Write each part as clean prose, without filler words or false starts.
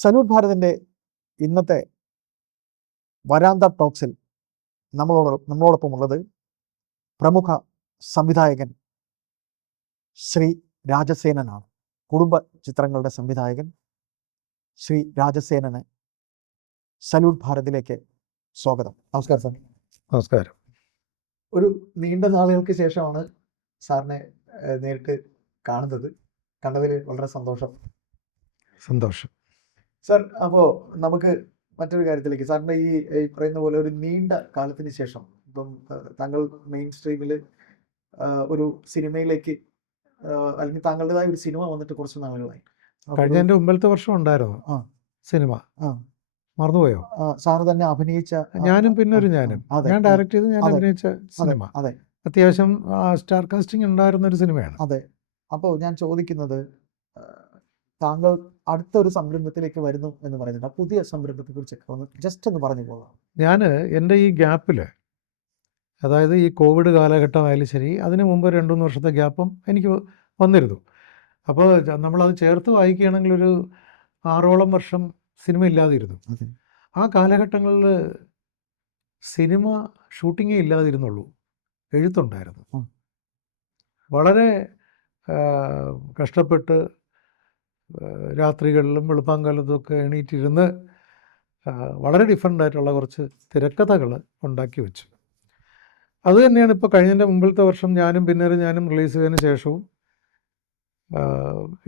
Salute ഭാരതിൻ്റെ ഇന്നത്തെ വരാന്ത ടോക്സിൽ നമ്മളോടൊപ്പം ഉള്ളത് പ്രമുഖ സംവിധായകൻ ശ്രീ രാജസേനനാണ്. കുടുംബ ചിത്രങ്ങളുടെ സംവിധായകൻ ശ്രീ രാജസേനന് സല്യൂട്ട് ഭാരതിലേക്ക് സ്വാഗതം. നമസ്കാരം സാർ. നമസ്കാരം. ഒരു നീണ്ട നാളുകൾക്ക് ശേഷമാണ് സാറിനെ നേരിട്ട് കാണുന്നത്. കണ്ടതിൽ വളരെ സന്തോഷം. സാർ, അപ്പോൾ നമുക്ക് മറ്റൊരു കാര്യത്തിലേക്ക്, സാറിൻ്റെ ഈ പറയുന്ന പോലെ ഒരു നീണ്ട കാലത്തിന് ശേഷം ഇപ്പം താങ്കൾ മെയിൻ സ്ട്രീമിൽ ഒരു സിനിമയിലേക്ക് അല്ലെങ്കിൽ താങ്കളുടേതായ ഒരു സിനിമ വന്നിട്ട് കുറച്ച് നാളുകളായി. കഴിഞ്ഞതിൻ്റെ മുമ്പത്തെ വർഷം ഉണ്ടായിരുന്നു സിനിമ. മറന്നുപോയോ? സാറ് തന്നെ അഭിനയിച്ച ഞാനും ഞാൻ ഡയറക്റ്റ് ചെയ്ത് ഞാൻ അഭിനയിച്ച സിനിമ. അതെ, അത്യാവശ്യം സ്റ്റാർ കാസ്റ്റിംഗ് ഉണ്ടായിരുന്ന ഒരു സിനിമയാണ്. അതെ. അപ്പോൾ ഞാൻ ചോദിക്കുന്നത്, താങ്കൾ അടുത്തൊരു സംരംഭത്തിലേക്ക് വരുന്നു എന്ന് പറയുന്നുണ്ട്. ആ പുതിയ സംരംഭത്തെ കുറിച്ചൊക്കെ ഒന്ന് ജസ്റ്റ് ഒന്ന് പറഞ്ഞു പോകാം. ഞാൻ എൻ്റെ ഈ ഗ്യാപ്പിൽ, അതായത് ഈ കോവിഡ് കാലഘട്ടമായാലും ശരി, അതിന് മുമ്പ് 2-3 വർഷത്തെ ഗ്യാപ്പും എനിക്ക് വന്നിരുന്നു. അപ്പോൾ നമ്മളത് ചേർത്ത് വായിക്കുകയാണെങ്കിൽ ഒരു 6ഓളം വർഷം സിനിമ ഇല്ലാതിരുന്നു. ആ കാലഘട്ടങ്ങളിൽ സിനിമ ഷൂട്ടിങ്ങേ ഇല്ലാതിരുന്നുള്ളൂ, എഴുത്തുണ്ടായിരുന്നു. വളരെ കഷ്ടപ്പെട്ട് രാത്രികളിലും വെളുപ്പാങ്കാലത്തുമൊക്കെ എണീറ്റിരുന്ന് വളരെ ഡിഫറൻ്റ് ആയിട്ടുള്ള കുറച്ച് തിരക്കഥകൾ ഉണ്ടാക്കി വെച്ചു. അതുതന്നെയാണ് ഇപ്പോൾ കഴിഞ്ഞതിൻ്റെ മുമ്പിലത്തെ വർഷം ഞാനും റിലീസ് ചെയ്തതിന് ശേഷവും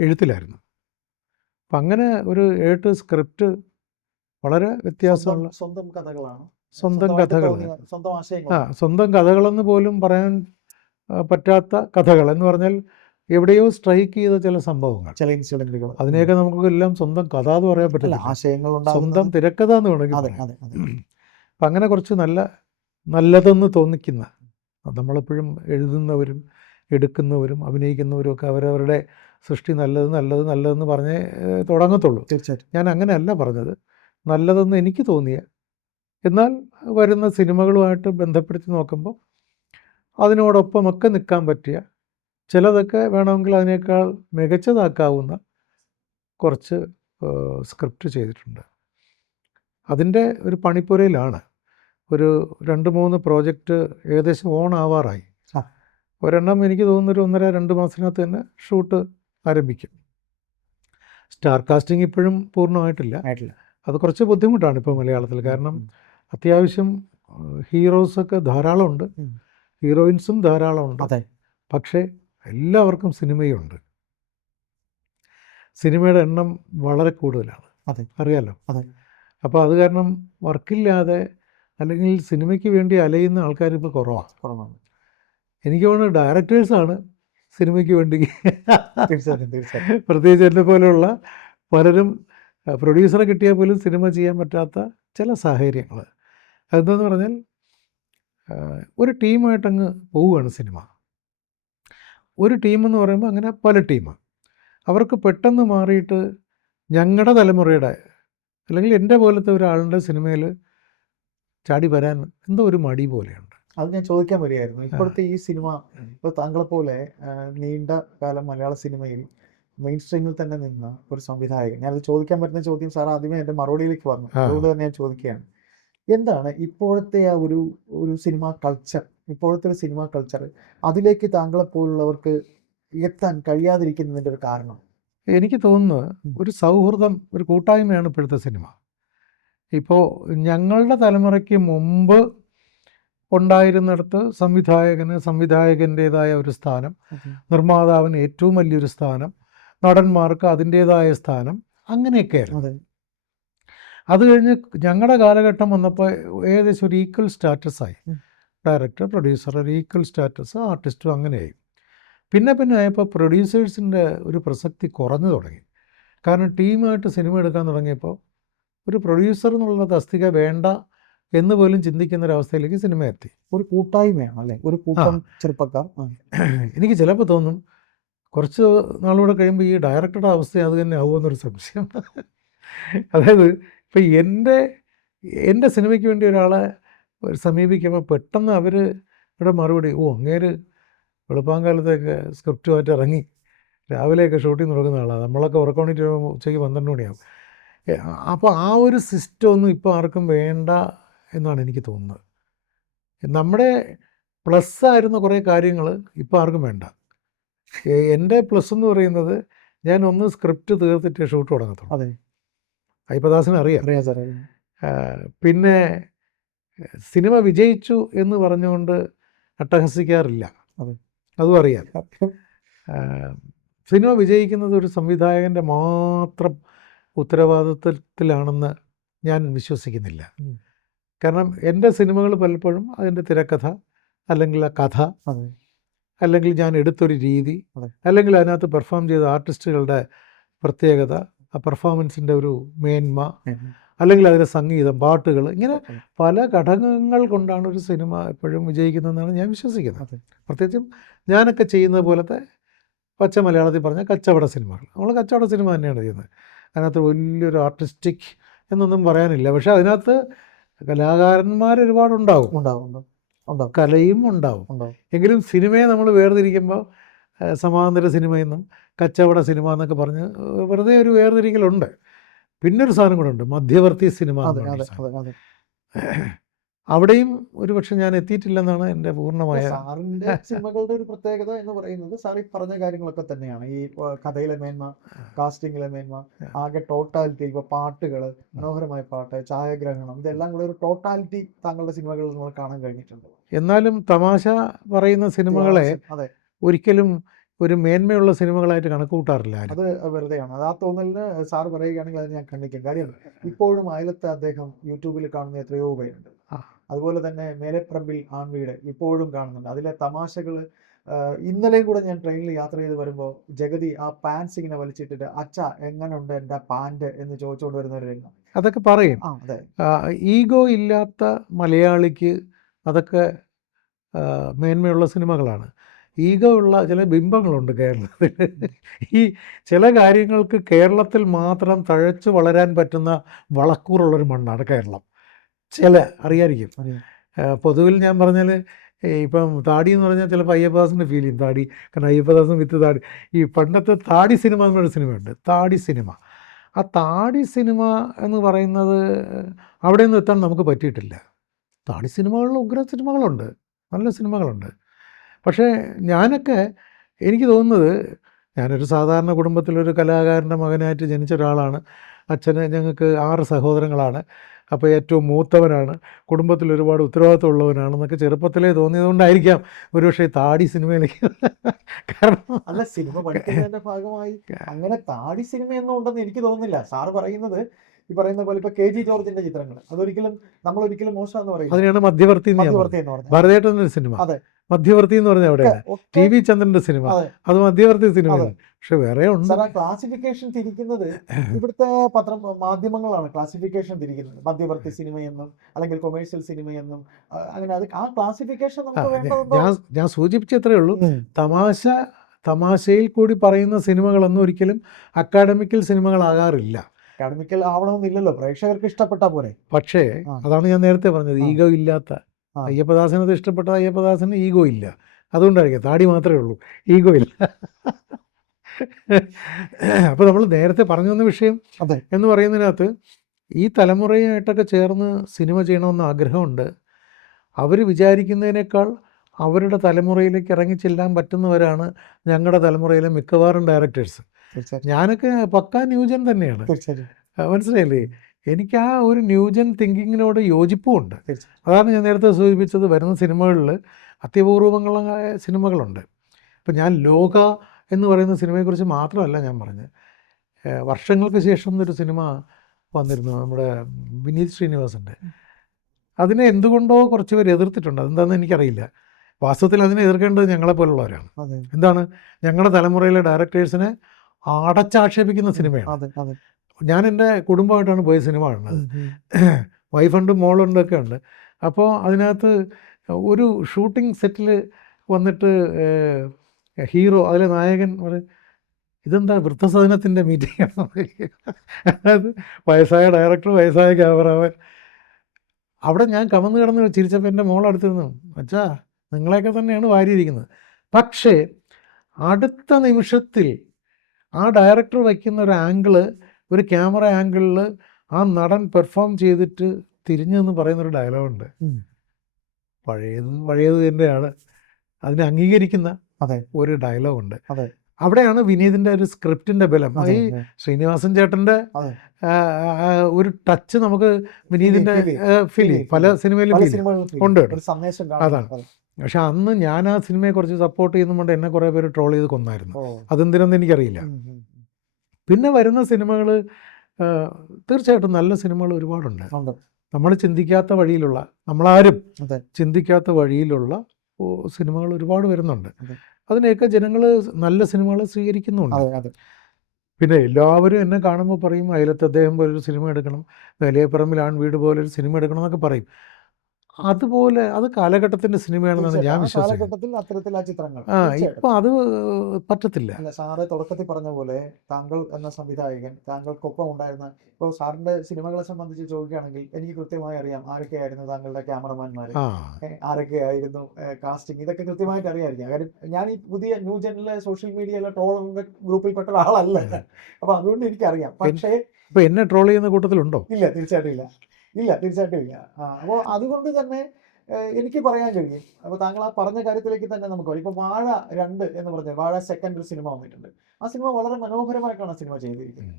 എഴുത്തിലായിരുന്നു. അപ്പം അങ്ങനെ ഒരു 8 സ്ക്രിപ്റ്റ് വളരെ വ്യത്യാസമുള്ള സ്വന്തം കഥകളാണ്. സ്വന്തം കഥകളെന്ന് പോലും പറയാൻ പറ്റാത്ത കഥകൾ എന്ന് പറഞ്ഞാൽ എവിടെയോ സ്ട്രൈക്ക് ചെയ്ത ചില സംഭവങ്ങൾ, ചില ഇൻസിഡന്റുകൾ, അതിനെയൊക്കെ നമുക്കെല്ലാം സ്വന്തം കഥ എന്ന് പറയാൻ പറ്റില്ല, സ്വന്തം തിരക്കഥ എന്ന് വേണമെങ്കിൽ പറയാം. അപ്പം അങ്ങനെ കുറച്ച് നല്ലതെന്ന് തോന്നിക്കുന്ന, നമ്മളെപ്പോഴും എഴുതുന്നവരും എടുക്കുന്നവരും അഭിനയിക്കുന്നവരും ഒക്കെ അവരവരുടെ സൃഷ്ടി നല്ലതെന്ന് പറഞ്ഞേ തുടങ്ങത്തുള്ളൂ. തീർച്ചയായിട്ടും ഞാൻ അങ്ങനെയല്ല പറഞ്ഞത്. നല്ലതെന്ന് എനിക്ക് തോന്നിയ, എന്നാൽ വരുന്ന സിനിമകളുമായിട്ട് ബന്ധപ്പെടുത്തി നോക്കുമ്പോൾ അതിനോടൊപ്പമൊക്കെ നിൽക്കാൻ പറ്റിയ, ചിലതൊക്കെ വേണമെങ്കിൽ അതിനേക്കാൾ മികച്ചതാക്കാവുന്ന കുറച്ച് സ്ക്രിപ്റ്റ് ചെയ്തിട്ടുണ്ട്. അതിൻ്റെ ഒരു പണിപ്പുരയിലാണ്. ഒരു 2-3 പ്രോജക്റ്റ് ഏകദേശം ആവാറായി. ഒരെണ്ണം എനിക്ക് തോന്നുന്നു ഒരു 1.5-2 മാസത്തിനകത്ത് തന്നെ ഷൂട്ട് ആരംഭിക്കും. സ്റ്റാർ കാസ്റ്റിംഗ് ഇപ്പോഴും പൂർണ്ണമായിട്ടില്ല. അത് കുറച്ച് ബുദ്ധിമുട്ടാണ് ഇപ്പോൾ മലയാളത്തിൽ. കാരണം അത്യാവശ്യം ഹീറോസൊക്കെ ധാരാളമുണ്ട്, ഹീറോയിൻസും ധാരാളമുണ്ട്. പക്ഷേ എല്ലാവർക്കും സിനിമയുണ്ട്. സിനിമയുടെ എണ്ണം വളരെ കൂടുതലാണ്, അറിയാലോ. അപ്പോൾ അത് കാരണം വർക്കില്ലാതെ അല്ലെങ്കിൽ സിനിമയ്ക്ക് വേണ്ടി അലയുന്ന ആൾക്കാർ ഇപ്പോൾ കുറവാണ്. എനിക്ക് തോന്നുന്നു ഡയറക്ടേഴ്സാണ് സിനിമയ്ക്ക് വേണ്ടി, പ്രത്യേകിച്ച് എന്നെ പോലെയുള്ള പലരും പ്രൊഡ്യൂസറെ കിട്ടിയാൽ പോലും സിനിമ ചെയ്യാൻ പറ്റാത്ത ചില സാഹചര്യങ്ങൾ. അതെന്താണെന്ന് പറഞ്ഞാൽ ഒരു ടീമായിട്ടങ്ങ് പോവുകയാണ് സിനിമ. ഒരു ടീമെന്ന് പറയുമ്പോൾ അങ്ങനെ പല ടീം, അവർക്ക് പെട്ടെന്ന് മാറിയിട്ട് ഞങ്ങളുടെ തലമുറയുടെ അല്ലെങ്കിൽ എൻ്റെ പോലത്തെ ഒരാളുടെ സിനിമയിൽ ചാടി വരാൻ എന്തോ ഒരു മടി പോലെയുണ്ട്. അത് ഞാൻ ചോദിക്കാൻ വരികയായിരുന്നു. ഇപ്പോഴത്തെ ഈ സിനിമ, ഇപ്പോൾ താങ്കളെപ്പോലെ നീണ്ട കാലം മലയാള സിനിമയിൽ മെയിൻ സ്ട്രീമിൽ തന്നെ നിന്ന ഒരു സംവിധായകൻ, ഞാനത് ചോദിക്കാൻ പറ്റുന്ന ചോദ്യം സാർ ആദ്യമേ എൻ്റെ മറുപടിയിലേക്ക് പറഞ്ഞു, അതുകൊണ്ട് തന്നെ ഞാൻ ചോദിക്കുകയാണ്, എന്താണ് ഇപ്പോഴത്തെ ആ ഒരു സിനിമാ കൾച്ചർ, ഇപ്പോഴത്തെ ഒരു സിനിമാ കൾച്ചർ അതിലേക്ക് താങ്കളെപ്പോലുള്ളവർക്ക് എത്താൻ കഴിയാതിരിക്കുന്നതിൻ്റെ ഒരു കാരണം? എനിക്ക് തോന്നുന്നു ഒരു സൗഹൃദം, ഒരു കൂട്ടായ്മയാണ് ഇപ്പോഴത്തെ സിനിമ. ഇപ്പോൾ ഞങ്ങളുടെ തലമുറയ്ക്ക് മുമ്പ് ഉണ്ടായിരുന്നിടത്ത് സംവിധായകൻ്റേതായ ഒരു സ്ഥാനം, നിർമ്മാതാവിന് ഏറ്റവും വലിയൊരു സ്ഥാനം, നടന്മാർക്ക് അതിൻ്റേതായ സ്ഥാനം, അങ്ങനെയൊക്കെയായിരുന്നു. അത് കഴിഞ്ഞ് ഞങ്ങളുടെ കാലഘട്ടം വന്നപ്പോൾ ഏകദേശം ഒരു ഈക്വൽ സ്റ്റാറ്റസായി. ഡയറക്ടർ, പ്രൊഡ്യൂസർ ഒരു ഈക്വൽ സ്റ്റാറ്റസ്, ആർട്ടിസ്റ്റും അങ്ങനെയായി. പിന്നെ ആയപ്പോൾ പ്രൊഡ്യൂസേഴ്സിൻ്റെ ഒരു പ്രസക്തി കുറഞ്ഞു തുടങ്ങി. കാരണം ടീമായിട്ട് സിനിമ എടുക്കാൻ തുടങ്ങിയപ്പോൾ ഒരു പ്രൊഡ്യൂസർ എന്നുള്ള തസ്തിക വേണ്ട എന്ന് പോലും ചിന്തിക്കുന്നൊരവസ്ഥയിലേക്ക് സിനിമ എത്തി. ഒരു കൂട്ടായ്മയാണ് അല്ലേ, ഒരു കൂട്ടം ചെറുപ്പക്കാർ. എനിക്ക് ചിലപ്പോൾ തോന്നും കുറച്ച് നാളുകൂടെ കഴിയുമ്പോൾ ഈ ഡയറക്ടറുടെ അവസ്ഥ അത് തന്നെ ആവുമെന്നൊരു സംശയം. അതായത് ഇപ്പം എൻ്റെ സിനിമയ്ക്ക് വേണ്ടി ഒരാളെ സമീപിക്കുമ്പോൾ പെട്ടെന്ന് അവരുടെ മറുപടി, അങ്ങേര് വെളുപ്പാങ്കാലത്തൊക്കെ സ്ക്രിപ്റ്റുമായിട്ട് ഇറങ്ങി രാവിലെയൊക്കെ ഷൂട്ടിങ് തുടങ്ങുന്ന ആളാണ്, നമ്മളൊക്കെ ഉറക്കണിട്ട് ഉച്ചയ്ക്ക് 12 മണിയാകും. അപ്പോൾ ആ ഒരു സിസ്റ്റം ഒന്നും ഇപ്പോൾ ആർക്കും വേണ്ട എന്നാണ് എനിക്ക് തോന്നുന്നത്. നമ്മുടെ പ്ലസ് ആയിരുന്ന കുറേ കാര്യങ്ങൾ ഇപ്പോൾ ആർക്കും വേണ്ട. എൻ്റെ പ്ലസ് എന്ന് പറയുന്നത് ഞാൻ ഒന്ന് സ്ക്രിപ്റ്റ് തീർത്തിട്ട് ഷൂട്ട് തുടങ്ങത്തുള്ളൂ. അതെ, അയ്യപ്പദാസിന് അറിയാം. അറിയാം സാറേ. പിന്നെ സിനിമ വിജയിച്ചു എന്ന് പറഞ്ഞുകൊണ്ട് അട്ടഹസിക്കാറില്ല. അതെ, അതും അറിയാം. സിനിമ വിജയിക്കുന്നത് ഒരു സംവിധായകൻ്റെ മാത്രം ഉത്തരവാദിത്വത്തിലാണെന്ന് ഞാൻ വിശ്വസിക്കുന്നില്ല. കാരണം എൻ്റെ സിനിമകൾ പലപ്പോഴും അതിൻ്റെ തിരക്കഥ, അല്ലെങ്കിൽ ആ കഥ, അതെ, അല്ലെങ്കിൽ ഞാൻ എടുത്തൊരു രീതി, അതെ, അല്ലെങ്കിൽ അതിനകത്ത് പെർഫോം ചെയ്ത ആർട്ടിസ്റ്റുകളുടെ പ്രത്യേകത, ആ പെർഫോമൻസിൻ്റെ ഒരു മേന്മ, അല്ലെങ്കിൽ അതിലെ സംഗീതം, പാട്ടുകൾ, ഇങ്ങനെ പല ഘടകങ്ങൾ കൊണ്ടാണ് ഒരു സിനിമ എപ്പോഴും വിജയിക്കുന്നതെന്നാണ് ഞാൻ വിശ്വസിക്കുന്നത്. പ്രത്യേകിച്ചും ഞാനൊക്കെ ചെയ്യുന്നത് പോലത്തെ പച്ച മലയാളത്തിൽ പറഞ്ഞ കച്ചവട സിനിമകൾ. നമ്മൾ കച്ചവട സിനിമ തന്നെയാണ് ചെയ്യുന്നത്. അതിനകത്ത് വലിയൊരു ആർട്ടിസ്റ്റിക് എന്നൊന്നും പറയാനില്ല. പക്ഷേ അതിനകത്ത് കലാകാരന്മാർ ഒരുപാടുണ്ടാവും, കലയും ഉണ്ടാവും. എങ്കിലും സിനിമയെ നമ്മൾ വേർതിരിക്കുമ്പോൾ സമാന്തര സിനിമയെന്നും കച്ചവട സിനിമ എന്നൊക്കെ പറഞ്ഞ് വെറുതെ ഒരു വേർതിരിക്കലുണ്ട്. പിന്നൊരു സാധനം കൂടെ ഉണ്ട്, മധ്യവർത്തി സിനിമ. അവിടെയും ഒരുപക്ഷെ ഞാൻ എത്തിയിട്ടില്ലെന്നാണ് എൻ്റെ പൂർണ്ണമായ. സാറിൻ്റെ സിനിമകളുടെ ഒരു പ്രത്യേകത എന്ന് പറയുന്നത് സാർ ഈ പറഞ്ഞ കാര്യങ്ങളൊക്കെ തന്നെയാണ്. ഈ കഥയിലെ മേന്മ, കാസ്റ്റിങ്ങിലെ മേന്മ, ആകെ ടോട്ടാലിറ്റി. ഇപ്പോൾ പാട്ടുകൾ, മനോഹരമായ പാട്ട്, ഛായാഗ്രഹണം, ഇതെല്ലാം കൂടെ ഒരു ടോട്ടാലിറ്റി താങ്കളുടെ സിനിമകളിൽ നമ്മൾ കാണാൻ കഴിഞ്ഞിട്ടുണ്ട്. എന്നാലും തമാശ പറയുന്ന സിനിമകളെ ഒരിക്കലും ഒരു മേന്മയുള്ള സിനിമകളായിട്ട് കണക്ക് കൂട്ടാറില്ല. അത് വെറുതെയാണ്. അത് ആ തോന്നലിന് സാറ് പറയുകയാണെങ്കിൽ അത് ഞാൻ ഖണ്ഡിക്കും. കാര്യം ഇപ്പോഴും അയലത്തെ അദ്ദേഹം യൂട്യൂബിൽ കാണുന്ന എത്രയോ പേരുണ്ട്. അതുപോലെ തന്നെ മേലെപ്പറമ്പിൽ ആൺവീട് ഇപ്പോഴും കാണുന്നുണ്ട്. അതിലെ തമാശകൾ. ഇന്നലെയും കൂടെ ഞാൻ ട്രെയിനിൽ യാത്ര ചെയ്ത് വരുമ്പോൾ ജഗതി ആ പാൻസ് ഇങ്ങനെ വലിച്ചിട്ടിട്ട് അച്ഛ എങ്ങനെയുണ്ട് എൻ്റെ പാൻറ് എന്ന് ചോദിച്ചുകൊണ്ട് വരുന്ന ഒരു രംഗം. അതൊക്കെ പറയും. അതെ, ഈഗോ ഇല്ലാത്ത മലയാളിക്ക് അതൊക്കെ മേന്മയുള്ള സിനിമകളാണ്. ഈഗോ ഉള്ള ചില ബിംബങ്ങളുണ്ട് കേരളത്തിൽ. ഈ ചില കാര്യങ്ങൾക്ക് കേരളത്തിൽ മാത്രം തഴച്ചു വളരാൻ പറ്റുന്ന വളക്കൂറുള്ളൊരു മണ്ണാണ് കേരളം. അറിയാതിരിക്കും. പൊതുവിൽ ഞാൻ പറഞ്ഞാൽ ഇപ്പം താടി എന്ന് പറഞ്ഞാൽ ചിലപ്പോൾ അയ്യപ്പദാസിൻ്റെ ഫീൽ ചെയ്യും. താടി, കാരണം അയ്യപ്പദാസൻ വിത്ത് താടി. ഈ പണ്ടത്തെ താടി സിനിമ എന്നൊരു സിനിമയുണ്ട്, താടി സിനിമ. ആ താടി സിനിമ എന്ന് പറയുന്നത് അവിടെ ഒന്നും എത്താൻ നമുക്ക് പറ്റിയിട്ടില്ല. താടി സിനിമകളിൽ ഉഗ്ര സിനിമകളുണ്ട്, നല്ല സിനിമകളുണ്ട്. പക്ഷേ എനിക്ക് തോന്നുന്നത്, ഞാനൊരു സാധാരണ കുടുംബത്തിലൊരു കലാകാരൻ്റെ മകനായിട്ട് ജനിച്ച ഒരാളാണ്. ഞങ്ങൾക്ക് 6 സഹോദരങ്ങളാണ്. അപ്പോൾ ഏറ്റവും മൂത്തവനാണ്, കുടുംബത്തിൽ ഒരുപാട് ഉത്തരവാദിത്വം ഉള്ളവനാണെന്നൊക്കെ ചെറുപ്പത്തിലേ തോന്നിയതുകൊണ്ടായിരിക്കാം ഒരുപക്ഷെ താടി സിനിമയിലേക്ക്. കാരണം അല്ല, സിനിമ പഠിക്കുന്നതിൻ്റെ ഭാഗമായി അങ്ങനെ താടി സിനിമ ഒന്നും ഉണ്ടെന്ന് എനിക്ക് തോന്നുന്നില്ല. സാറ് പറയുന്നത് ഈ പറയുന്ന പോലെ ഇപ്പൊ KG ജോർജിന്റെ ചിത്രങ്ങൾ നമ്മളൊരിക്കലും മോശമെന്ന് പറയും. അതിനാണ് മധ്യവർത്തി എന്ന് പറഞ്ഞത്. ഭരതേട്ടൻ്റെ സിനിമ മധ്യവർത്തി എന്ന് പറഞ്ഞാൽ അവിടെ TV ചന്ദ്രന്റെ സിനിമ, അത് മധ്യവർത്തി സിനിമയാണ്. പക്ഷെ വേറെ ഉണ്ട്. ക്ലാസിഫിക്കേഷൻ തിരിക്കുന്നത് ഇവിടുത്തെ മാധ്യമങ്ങളാണ് ക്ലാസിഫിക്കേഷൻ തിരിക്കുന്നത്. മധ്യവർത്തി സിനിമയെന്നും അല്ലെങ്കിൽ കൊമേഴ്സ്യൽ സിനിമയെന്നും അങ്ങനെ. അത് ആ ക്ലാസിഫിക്കേഷൻ ഞാൻ സൂചിപ്പിച്ചത്രേ ഉള്ളൂ. തമാശയിൽ കൂടി പറയുന്ന സിനിമകളൊന്നും ഒരിക്കലും അക്കാഡമിക്കൽ സിനിമകളാകാറില്ല. അക്കാഡമിക്കൽ ആവണമെന്നില്ലല്ലോ, പ്രേക്ഷകർക്ക് ഇഷ്ടപ്പെട്ടാൽ പോലെ. പക്ഷേ അതാണ് ഞാൻ നേരത്തെ പറഞ്ഞത്, ഈഗോ ഇല്ലാത്ത. അയ്യപ്പദാസനത് ഇഷ്ടപ്പെട്ട അയ്യപ്പദാസന് ഈഗോ ഇല്ല, അതുകൊണ്ടായിരിക്കും. താടി മാത്രമേ ഉള്ളൂ, ഈഗോ ഇല്ല. അപ്പോൾ നമ്മൾ നേരത്തെ പറഞ്ഞു വന്ന വിഷയം എന്ന് പറയുന്നതിനകത്ത് ഈ തലമുറയായിട്ടൊക്കെ ചേർന്ന് സിനിമ ചെയ്യണമെന്ന് ആഗ്രഹമുണ്ട്. അവർ വിചാരിക്കുന്നതിനേക്കാൾ അവരുടെ തലമുറയിലേക്ക് ഇറങ്ങിച്ചെല്ലാൻ പറ്റുന്നവരാണ് ഞങ്ങളുടെ തലമുറയിലെ മിക്കവാറും ഡയറക്ടേഴ്സ്. ഞാനൊക്കെ പക്കാ ന്യൂജൻ തന്നെയാണ്, മനസ്സിലായില്ലേ? എനിക്ക് ആ ഒരു ന്യൂജൻ തിങ്കിങ്ങിനോട് യോജിപ്പുമുണ്ട്. അതാണ് ഞാൻ നേരത്തെ സൂചിപ്പിച്ചത്. വരുന്ന സിനിമകളിൽ അത്യപൂർവങ്ങളായ സിനിമകളുണ്ട്. ഇപ്പം ഞാൻ ലോക എന്ന് പറയുന്ന സിനിമയെക്കുറിച്ച് മാത്രമല്ല ഞാൻ പറഞ്ഞത്. വർഷങ്ങൾക്ക് ശേഷം ഒരു സിനിമ വന്നിരുന്നു, നമ്മുടെ വിനീത് ശ്രീനിവാസൻ്റെ. അതിനെ എന്തുകൊണ്ടോ കുറച്ച് പേര് എതിർത്തിട്ടുണ്ട്. അതെന്താണെന്ന് എനിക്കറിയില്ല. വാസ്തവത്തിൽ അതിനെ എതിർക്കേണ്ടത് ഞങ്ങളെപ്പോലുള്ളവരാണ്. എന്താണ്, ഞങ്ങളുടെ തലമുറയിലെ ഡയറക്ടേഴ്സിനെ അടച്ചാക്ഷേപിക്കുന്ന സിനിമയാണ്. ഞാൻ എൻ്റെ കുടുംബമായിട്ടാണ് പോയ സിനിമ കാണുന്നത്. വൈഫുണ്ട്, മോളുണ്ട് ഒക്കെ ഉണ്ട്. അപ്പോൾ അതിനകത്ത് ഒരു ഷൂട്ടിംഗ് സെറ്റിൽ വന്നിട്ട് ഹീറോ, അതിലെ നായകൻ പറയും, ഇതെന്താ വൃദ്ധസദനത്തിൻ്റെ മീറ്റിംഗ് ആണ്. അതായത് വയസ്സായ ഡയറക്ടർ, വയസ്സായ ക്യാമറാമാൻ. അവിടെ ഞാൻ കമന്ന് കിടന്ന് ചിരിച്ചപ്പോൾ എൻ്റെ മോളടുത്തിരുന്നു, അച്ഛാ നിങ്ങളെയൊക്കെ തന്നെയാണ് വാരിയിരിക്കുന്നത്. പക്ഷേ അടുത്ത നിമിഷത്തിൽ ആ ഡയറക്ടർ വയ്ക്കുന്ന ഒരു ആംഗിള് ഒരു ക്യാമറ ആംഗിളിൽ ആ നടൻ പെർഫോം ചെയ്തിട്ട് തിരിഞ്ഞെന്ന് പറയുന്നൊരു ഡയലോഗുണ്ട്. പഴയത് തന്നെയാണ്, അതിനെ അംഗീകരിക്കുന്ന അതെ ഒരു ഡയലോഗുണ്ട്. അതെ അവിടെയാണ് വിനീതിൻ്റെ ഒരു സ്ക്രിപ്റ്റിൻ്റെ ബലം. അതെ ഈ ശ്രീനിവാസൻ ചേട്ടൻ്റെ അതെ ഒരു ടച്ച് നമുക്ക് വിനീതിൻ്റെ ഫീൽ ചെയ്യും, പല സിനിമയിലും പല ഫീൽ ചെയ്യും. സിനിമകളും ഉണ്ട്. ഒരു സന്ദേശം അതാണ്. കാണും. പക്ഷെ അന്ന് ഞാൻ ആ സിനിമയെ കുറച്ച് സപ്പോർട്ട് ചെയ്യുന്നതുകൊണ്ട് എന്നെ കുറേ പേര് ട്രോൾ ചെയ്ത് കൊന്നായിരുന്നു. ഓ. അതെന്തിനെന്ന് എനിക്കറിയില്ല. പിന്നെ വരുന്ന സിനിമകൾ തീർച്ചയായിട്ടും നല്ല സിനിമകൾ ഒരുപാടുണ്ട്. ഉണ്ട്. നമ്മൾ ചിന്തിക്കാത്ത വഴിയിലുള്ള, നമ്മളാരും അതെ ചിന്തിക്കാത്ത വഴിയിലുള്ള സിനിമകൾ ഒരുപാട് വരുന്നുണ്ട്. അതെ. അതിനെയൊക്കെ ജനങ്ങൾ നല്ല സിനിമകൾ സ്വീകരിക്കുന്നുണ്ട്. അതെ അതെ പിന്നെ എല്ലാവരും എന്നെ കാണുമ്പോൾ പറയും അയലത്ത് അദ്ദേഹം പോലൊരു സിനിമ എടുക്കണം, വേലയപ്പറമ്പിൽ ആൺവീട് പോലൊരു സിനിമ എടുക്കണം എന്നൊക്കെ പറയും. അതുപോലെ അത് കാലഘട്ടത്തിൻ്റെ സിനിമയാണെന്നാണ് ഞാൻ ആ വിശ്വസിക്കുന്നത്. കാലഘട്ടത്തിൽ അത്തരത്തിൽ ആ ചിത്രങ്ങൾ ഇപ്പം അത് പറ്റത്തില്ല. അല്ല, സാറ് തുടക്കത്തിൽ പറഞ്ഞ പോലെ താങ്കൾ എന്ന സംവിധായകൻ താങ്കൾക്കൊപ്പം ഉണ്ടായിരുന്ന, ഇപ്പോൾ സാറിന്റെ സിനിമകളെ സംബന്ധിച്ച് ചോദിക്കുകയാണെങ്കിൽ എനിക്ക് കൃത്യമായി അറിയാം ആരൊക്കെയായിരുന്നു താങ്കളുടെ ക്യാമറമാൻമാർ, ആരൊക്കെയായിരുന്നു കാസ്റ്റിംഗ്, ഇതൊക്കെ കൃത്യമായിട്ട് അറിയാമായിരിക്കും. കാര്യം ഞാൻ ഈ പുതിയ ന്യൂ ജനറലെ സോഷ്യൽ മീഡിയയിലെ ട്രോൾ ഗ്രൂപ്പിൽപ്പെട്ട ഒരാളല്ല, അപ്പൊ അതുകൊണ്ട് എനിക്കറിയാം. പക്ഷേ ഇപ്പൊ എന്നെ ട്രോൾ ചെയ്യുന്ന കൂട്ടത്തിലുണ്ടോ? ഇല്ല, തീർച്ചയായിട്ടും ഇല്ല. തീർച്ചയായിട്ടും ഇല്ല. അപ്പോൾ അതുകൊണ്ട് തന്നെ എനിക്ക് പറയാൻ കഴിയും. അപ്പോൾ താങ്കൾ ആ പറഞ്ഞ കാര്യത്തിലേക്ക് തന്നെ നമുക്ക് വരും. ഇപ്പോൾ വാഴ 2 എന്ന് പറഞ്ഞ വാഴ സെക്കൻഡ് ഒരു സിനിമ വന്നിട്ടുണ്ട്. ആ സിനിമ വളരെ മനോഹരമായിട്ടാണ് ആ സിനിമ ചെയ്തിരിക്കുന്നത്.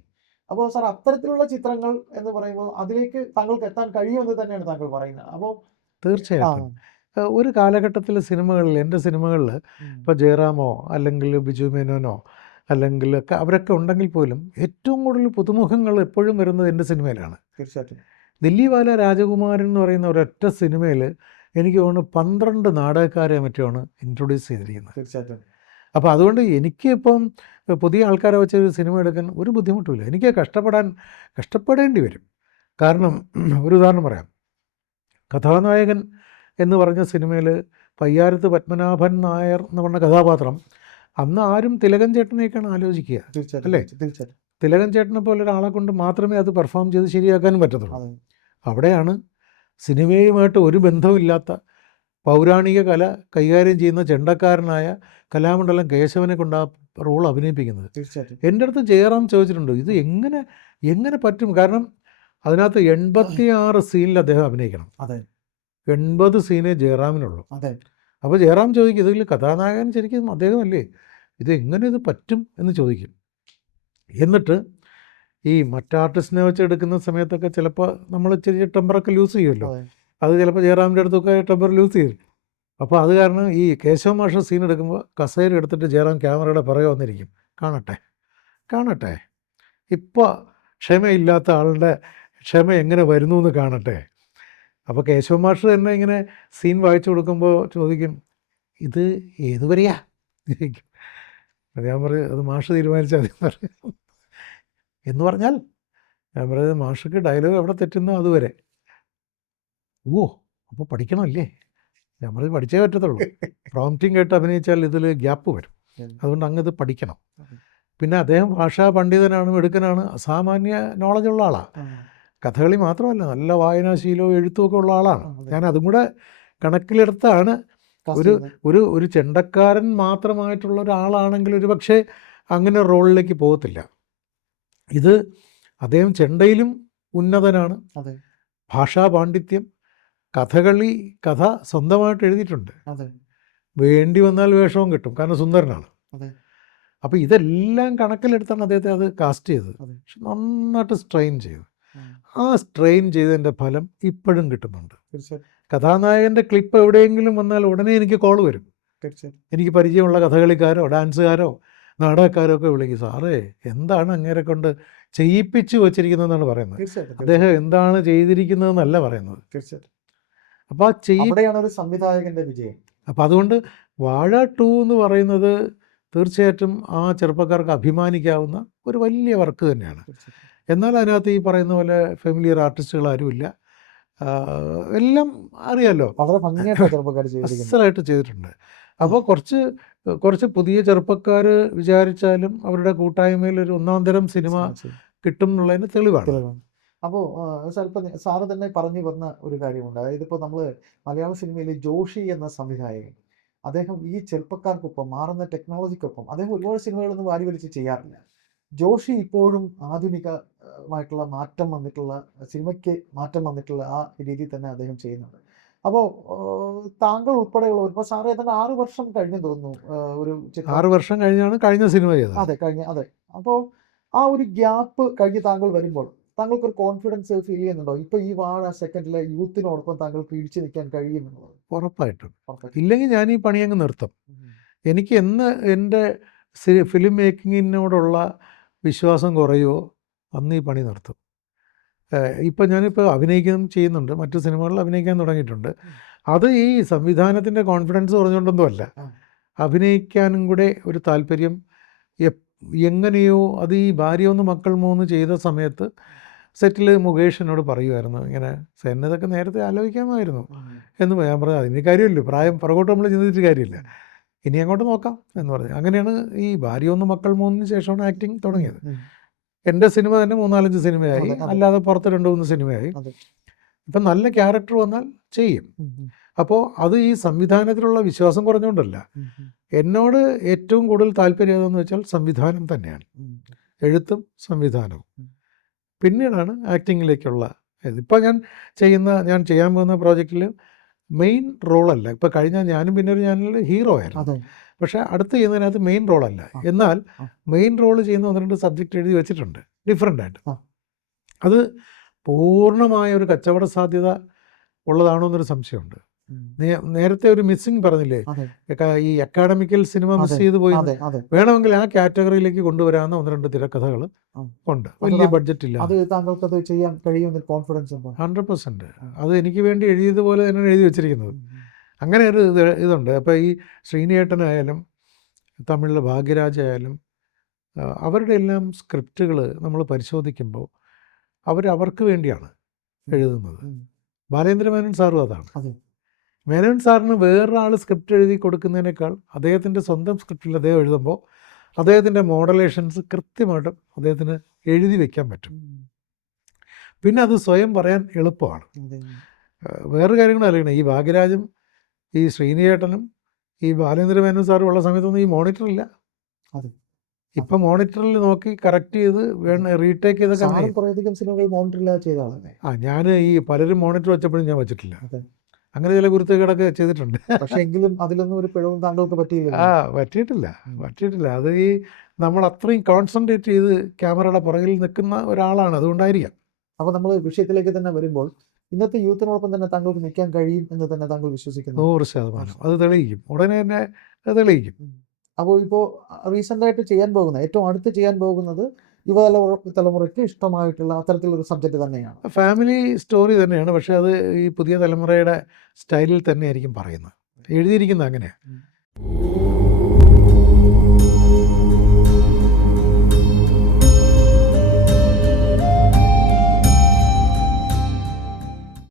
അപ്പോൾ സാർ അത്തരത്തിലുള്ള ചിത്രങ്ങൾ എന്ന് പറയുമ്പോൾ അതിലേക്ക് താങ്കൾക്ക് എത്താൻ കഴിയുമെന്ന് തന്നെയാണ് താങ്കൾ പറയുന്നത്. അപ്പോൾ തീർച്ചയായിട്ടും ഒരു കാലഘട്ടത്തിൽ സിനിമകളിൽ, എൻ്റെ സിനിമകളിൽ ഇപ്പോൾ ജയറാമോ അല്ലെങ്കിൽ ബിജു മേനോനോ അല്ലെങ്കിൽ അവരൊക്കെ ഉണ്ടെങ്കിൽ പോലും ഏറ്റവും കൂടുതൽ പുതുമുഖങ്ങൾ എപ്പോഴും വരുന്നത് എൻ്റെ സിനിമയിലാണ്. തീർച്ചയായിട്ടും ദില്ലിവാല രാജകുമാരൻ എന്ന് പറയുന്ന ഒരൊറ്റ സിനിമയിൽ എനിക്ക് തോന്നുന്നു 12 നാടകക്കാരെ മറ്റുമാണ് ഇൻട്രൊഡ്യൂസ് ചെയ്തിരിക്കുന്നത്. തീർച്ചയായിട്ടും. അപ്പോൾ അതുകൊണ്ട് എനിക്കിപ്പം പുതിയ ആൾക്കാരെ വെച്ച് ഒരു സിനിമ എടുക്കാൻ ഒരു ബുദ്ധിമുട്ടുമില്ല. എനിക്ക് കഷ്ടപ്പെടേണ്ടി വരും. കാരണം ഒരു ഉദാഹരണം പറയാം. കഥാനായകൻ എന്ന് പറഞ്ഞ സിനിമയിൽ പയ്യാരത്ത് പത്മനാഭൻ നായർ എന്ന് പറഞ്ഞ കഥാപാത്രം അന്ന് ആരും തിലകൻ ചേട്ടനെയൊക്കെയാണ് ആലോചിക്കുക, അല്ലേ? തീർച്ചയായിട്ടും തിലകൻ ചേട്ടനെ പോലെ ഒരാളെ കൊണ്ട് മാത്രമേ അത് പെർഫോം ചെയ്ത് ശരിയാക്കാനും പറ്റത്തുള്ളൂ. അവിടെയാണ് സിനിമയുമായിട്ട് ഒരു ബന്ധവുമില്ലാത്ത പൗരാണിക കല കൈകാര്യം ചെയ്യുന്ന ചെണ്ടക്കാരനായ കലാമണ്ഡലം കേശവനെ കൊണ്ട് ആ റോൾ അഭിനയിപ്പിക്കുന്നത്. എൻ്റെ അടുത്ത് ജയറാം ചോദിച്ചിട്ടുണ്ട്, ഇത് എങ്ങനെ പറ്റും? കാരണം അതിനകത്ത് 86 സീനിൽ അദ്ദേഹം അഭിനയിക്കണം. 80 സീനേ ജയറാമിനുള്ളൂ. അപ്പോൾ ജയറാം ചോദിക്കും, ഇതിൽ കഥാനായകൻ ശരിക്കും അദ്ദേഹമല്ലേ, ഇത് പറ്റും എന്ന് ചോദിക്കും. എന്നിട്ട് ഈ മറ്റാർട്ടിസ്റ്റിനെ വെച്ച് എടുക്കുന്ന സമയത്തൊക്കെ ചിലപ്പോൾ നമ്മൾ ചെറിയ ടെമ്പറൊക്കെ ലൂസ് ചെയ്യുമല്ലോ, അത് ചിലപ്പോൾ ജയറാമിൻ്റെ അടുത്തൊക്കെ ടെമ്പർ ലൂസ് ചെയ്യും. അപ്പോൾ അത് കാരണം ഈ കേശവ മാഷ സീൻ എടുക്കുമ്പോൾ കസേര എടുത്തിട്ട് ജയറാം ക്യാമറയുടെ പുറകെ വന്നിരിക്കും, കാണട്ടെ ഇപ്പോൾ ക്ഷമയില്ലാത്ത ആളുടെ ക്ഷമ എങ്ങനെ വരുന്നു എന്ന് കാണട്ടെ. അപ്പോൾ കേശവ മാഷ് തന്നെ ഇങ്ങനെ സീൻ വായിച്ചു കൊടുക്കുമ്പോൾ ചോദിക്കും, ഇത് ഏത് വരെയാ? ഞാൻ പറയും, അത് മാഷ് തീരുമാനിച്ചാൽ മതി എന്ന് പറഞ്ഞാൽ, ഞാൻ പറയുന്നത് മാഷക്ക് ഡയലോഗ് എവിടെ തെറ്റുന്നോ അതുവരെ. അപ്പോൾ പഠിക്കണമല്ലേ? ഞാൻ പറഞ്ഞത് പഠിച്ചേ പറ്റത്തുള്ളൂ. പ്രോംപ്റ്റിംഗ് ആയിട്ട് അഭിനയിച്ചാൽ ഇതിൽ ഗ്യാപ്പ് വരും. അതുകൊണ്ട് അങ്ങ് പഠിക്കണം. പിന്നെ അദ്ദേഹം ഭാഷാ പണ്ഡിതനാണ്, മിടുക്കനാണ്, അസാമാന്യ നോളജുള്ള ആളാണ്. കഥകളി മാത്രമല്ല, നല്ല വായനാശീലവും എഴുത്തുമൊക്കെ ഉള്ള ആളാണ്. ഞാൻ അതും കൂടെ കണക്കിലെടുത്താണ്. ഒരു ചെണ്ടക്കാരൻ മാത്രമായിട്ടുള്ള ഒരാളാണെങ്കിൽ ഒരു പക്ഷേ അങ്ങനെ റോളിലേക്ക് പോകത്തില്ല. ഇത് അദ്ദേഹം ചെണ്ടയിലും ഉന്നതനാണ്, ഭാഷാ പാണ്ഡിത്യം, കഥ സ്വന്തമായിട്ട് എഴുതിയിട്ടുണ്ട്. വേണ്ടി വന്നാൽ വേഷവും കിട്ടും, കാരണം സുന്ദരനാണ്. അപ്പോൾ ഇതെല്ലാം കണക്കിലെടുത്താണ് അദ്ദേഹത്തെ അത് കാസ്റ്റ് ചെയ്തത്. പക്ഷെ നന്നായിട്ട് സ്ട്രെയിൻ ചെയ്തു. ആ സ്ട്രെയിൻ ചെയ്തതിൻ്റെ ഫലം ഇപ്പോഴും കിട്ടുന്നുണ്ട്. കഥാനായകൻ്റെ ക്ലിപ്പ് എവിടെയെങ്കിലും വന്നാൽ ഉടനെ എനിക്ക് കോൾ വരും. എനിക്ക് പരിചയമുള്ള കഥകളിക്കാരോ ഡാൻസുകാരോ നാടകക്കാരോ ഒക്കെ വിളിക്കും, സാറേ എന്താണ് അങ്ങേരെ കൊണ്ട് ചെയ്യിപ്പിച്ചു വച്ചിരിക്കുന്നതെന്നാണ് പറയുന്നത്. അദ്ദേഹം എന്താണ് ചെയ്തിരിക്കുന്നതെന്നല്ല പറയുന്നത്. അപ്പോൾ ഒരു സംവിധായകൻ്റെ വിജയം. അപ്പോൾ അതുകൊണ്ട് വാഴ 2 എന്ന് പറയുന്നത് തീർച്ചയായിട്ടും ആ ചെറുപ്പക്കാർക്ക് അഭിമാനിക്കാവുന്ന ഒരു വലിയ വർക്ക് തന്നെയാണ്. എന്നാൽ അതിനകത്ത് ഈ പറയുന്ന പോലെ ഫെമിലിയർ ആർട്ടിസ്റ്റുകൾ ആരുമില്ല. എല്ലാം അറിയാമല്ലോ, വളരെ ഭംഗിയായിട്ട് അസലായിട്ട് ചെയ്തിട്ടുണ്ട്. അപ്പോൾ കുറച്ച് പുതിയ ചെറുപ്പക്കാർ വിചാരിച്ചാലും അവരുടെ കൂട്ടായ്മയിൽ ഒരു ഒന്നാം തരം സിനിമ കിട്ടും എന്നുള്ളതിന് തെളിവാണ്. അപ്പോൾ സ്വല്പം സാറ് തന്നെ പറഞ്ഞു വന്ന ഒരു കാര്യമുണ്ട്. അതായത് ഇപ്പോൾ നമ്മൾ മലയാള സിനിമയിൽ ജോഷി എന്ന സംവിധായകൻ, അദ്ദേഹം ഈ ചെറുപ്പക്കാർക്കൊപ്പം, മാറുന്ന ടെക്നോളജിക്കൊപ്പം അദ്ദേഹം ഒരുപാട് സിനിമകളൊന്നും വാരി വലിച്ച് ചെയ്യാറില്ല. ജോഷി ഇപ്പോഴും ആധുനികമായിട്ടുള്ള മാറ്റം വന്നിട്ടുള്ള സിനിമയ്ക്ക് മാറ്റം വന്നിട്ടുള്ള ആ രീതിയിൽ തന്നെ അദ്ദേഹം ചെയ്യുന്നുണ്ട്. അപ്പോൾ താങ്കൾ ഉൾപ്പെടെയുള്ളവർ ഇപ്പോൾ സാറ് ഏതാണ്ട് 6 വർഷം കഴിഞ്ഞു തോന്നുന്നു ഒരു 6 വർഷം കഴിഞ്ഞാണ് കഴിഞ്ഞ സിനിമ ചെയ്തത്. അതെ അതെ. അപ്പോൾ ആ ഒരു ഗ്യാപ്പ് കഴിഞ്ഞ് താങ്കൾ വരുമ്പോൾ താങ്കൾക്കൊരു കോൺഫിഡൻസ് ഫീൽ ചെയ്യുന്നുണ്ടോ? ഇപ്പോൾ ഈ വാഴ സെക്കൻഡിലെ യൂത്തിനോടൊപ്പം താങ്കൾക്ക് ഇടിച്ചു നിൽക്കാൻ കഴിയുമെന്നുള്ളത്? ഉറപ്പായിട്ടും. ഇല്ലെങ്കിൽ ഞാൻ ഈ പണി അങ്ങ് നിർത്തും. എനിക്ക് എന്ന് എൻ്റെ ഫിലിം മേക്കിങ്ങിനോടുള്ള വിശ്വാസം കുറയുമോ അന്ന് ഈ പണി നിർത്തും. ഇപ്പം ഞാനിപ്പോൾ ചെയ്യുന്നുണ്ട്, മറ്റു സിനിമകളിൽ അഭിനയിക്കാൻ തുടങ്ങിയിട്ടുണ്ട്. അത് ഈ സംവിധാനത്തിൻ്റെ കോൺഫിഡൻസ് കുറഞ്ഞുകൊണ്ടൊന്നുമല്ല, അഭിനയിക്കാനും കൂടെ ഒരു താല്പര്യം. എങ്ങനെയോ അത് ഈ ഭാര്യ ഒന്ന് മക്കൾ 3 ചെയ്ത സമയത്ത് സെറ്റിൽ മുകേഷ് എന്നോട് പറയുമായിരുന്നു, ഇങ്ങനെ എന്നെ ഇതൊക്കെ നേരത്തെ ആലോചിക്കാമായിരുന്നു എന്ന് ഞാൻ പറഞ്ഞു. അതിന് കാര്യമില്ല, പ്രായം പുറകോട്ട് നമ്മൾ ചിന്തിച്ചിട്ട് കാര്യമില്ല, ഇനി അങ്ങോട്ട് നോക്കാം എന്ന് പറഞ്ഞു. അങ്ങനെയാണ് ഈ ഭാര്യ ഒന്ന് മക്കൾ 3 ശേഷമാണ് ആക്ടിങ് തുടങ്ങിയത്. എൻ്റെ സിനിമ തന്നെ 3-4 സിനിമയായി, അല്ലാതെ പുറത്ത് 2-3 സിനിമയായി. ഇപ്പം നല്ല ക്യാരക്ടർ വന്നാൽ ചെയ്യും. അപ്പോൾ അത് ഈ സംവിധാനത്തിലുള്ള വിശ്വാസം കുറഞ്ഞുകൊണ്ടല്ല. എന്നോട് ഏറ്റവും കൂടുതൽ താല്പര്യം ഏതെന്ന് വെച്ചാൽ സംവിധാനം തന്നെയാണ്, എഴുത്തും സംവിധാനവും. പിന്നീടാണ് ആക്ടിങ്ങിലേക്കുള്ള ഇത്. ഇപ്പോൾ ഞാൻ ചെയ്യാൻ പോകുന്ന പ്രോജക്റ്റിൽ മെയിൻ റോളല്ല. ഇപ്പോൾ കഴിഞ്ഞ ഞാനും പിന്നെ ഒരു ചാനലിൽ ഹീറോ ആയിരുന്നു, പക്ഷേ അടുത്ത് ചെയ്യുന്നതിനകത്ത് മെയിൻ റോളല്ല. എന്നാൽ മെയിൻ റോൾ ചെയ്യുന്ന 1-2 സബ്ജക്റ്റ് എഴുതി വെച്ചിട്ടുണ്ട് ഡിഫറെൻ്റായിട്ട്. അത് പൂർണ്ണമായ ഒരു കച്ചവട സാധ്യത ഉള്ളതാണോ എന്നൊരു സംശയമുണ്ട്. നേരത്തെ ഒരു മിസ്സിങ് പറഞ്ഞില്ലേ, ഈ അക്കാഡമിക്കൽ സിനിമ മിസ് ചെയ്ത് പോയി. വേണമെങ്കിൽ ആ കാറ്റഗറിയിലേക്ക് കൊണ്ടുവരാവുന്ന 1-2 തിരക്കഥകൾ ഉണ്ട്, വലിയ ബഡ്ജറ്റ് ഇല്ല. 100% അത് എനിക്ക് വേണ്ടി എഴുതിയതുപോലെ തന്നെയാണ് എഴുതി വെച്ചിരിക്കുന്നത്. അങ്ങനെ ഒരു ഇതുണ്ട്. അപ്പോൾ ഈ ശ്രീനിയേട്ടനായാലും തമിഴിലെ ഭാഗ്യരാജായാലും അവരുടെ എല്ലാം സ്ക്രിപ്റ്റുകൾ നമ്മൾ പരിശോധിക്കുമ്പോൾ അവർക്ക് വേണ്ടിയാണ് എഴുതുന്നത്. ബാലേന്ദ്രമേനോൻ സാറും അതാണ്. മേനോൻ സാറിന് വേറൊരാൾ സ്ക്രിപ്റ്റ് എഴുതി കൊടുക്കുന്നതിനേക്കാൾ അദ്ദേഹത്തിൻ്റെ സ്വന്തം സ്ക്രിപ്റ്റിൽ അദ്ദേഹം എഴുതുമ്പോൾ അദ്ദേഹത്തിൻ്റെ മോഡലേഷൻസ് കൃത്യമായിട്ടും അദ്ദേഹത്തിന് എഴുതി വയ്ക്കാൻ പറ്റും. പിന്നെ അത് സ്വയം പറയാൻ എളുപ്പമാണ്. വേറൊരു കാര്യങ്ങളും അറിയണം, ഈ ഭാഗ്യരാജും ഈ ശ്രീനിയേട്ടനും ഈ ബാലേന്ദ്രമേനോൻ സാറും ഉള്ള സമയത്തൊന്നും ഈ മോണിറ്ററില്ല. ഇപ്പം മോണിറ്ററിൽ നോക്കി കറക്റ്റ് ചെയ്ത് റീടേക്ക് ചെയ്തൊക്കെ. ഞാൻ ഈ പലരും മോണിറ്റർ വെച്ചപ്പോഴും ഞാൻ വെച്ചിട്ടില്ല. അങ്ങനെ ചില കുരുത്തക്കേടൊക്കെ ചെയ്തിട്ടുണ്ട്. പക്ഷേ എങ്കിലും അതിലൊന്നും ഒരു പിഴവും താങ്കൾക്ക് പറ്റിയില്ല. പറ്റിയിട്ടില്ല. അത് ഈ നമ്മൾ അത്രയും കോൺസെൻട്രേറ്റ് ചെയ്ത് ക്യാമറയുടെ പുറകിൽ നിൽക്കുന്ന ഒരാളാണ്, അതുകൊണ്ടായിരിക്കാം. അപ്പോൾ നമ്മൾ വിഷയത്തിലേക്ക് തന്നെ വരുമ്പോൾ ഇന്നത്തെ യൂത്തിനോടൊപ്പം തന്നെ താങ്കൾക്ക് നിൽക്കാൻ കഴിയും എന്ന് തന്നെ താങ്കൾ വിശ്വസിക്കുന്നു? 100% അത് തെളിയിക്കും, ഉടനെ തന്നെ അത് തെളിയിക്കും. അപ്പോൾ ഇപ്പോൾ റീസെൻ്റായിട്ട് ഏറ്റവും അടുത്ത് ചെയ്യാൻ പോകുന്നത് തലമുറയ്ക്ക് ഇഷ്ടമായിട്ടുള്ള അത്തരത്തിലൊരു സബ്ജക്റ്റ് തന്നെയാണ്. ഫാമിലി സ്റ്റോറി തന്നെയാണ്, പക്ഷേ അത് ഈ പുതിയ തലമുറയുടെ സ്റ്റൈലിൽ തന്നെയായിരിക്കും പറയുന്നത്, എഴുതിയിരിക്കുന്നത് അങ്ങനെയാണ്.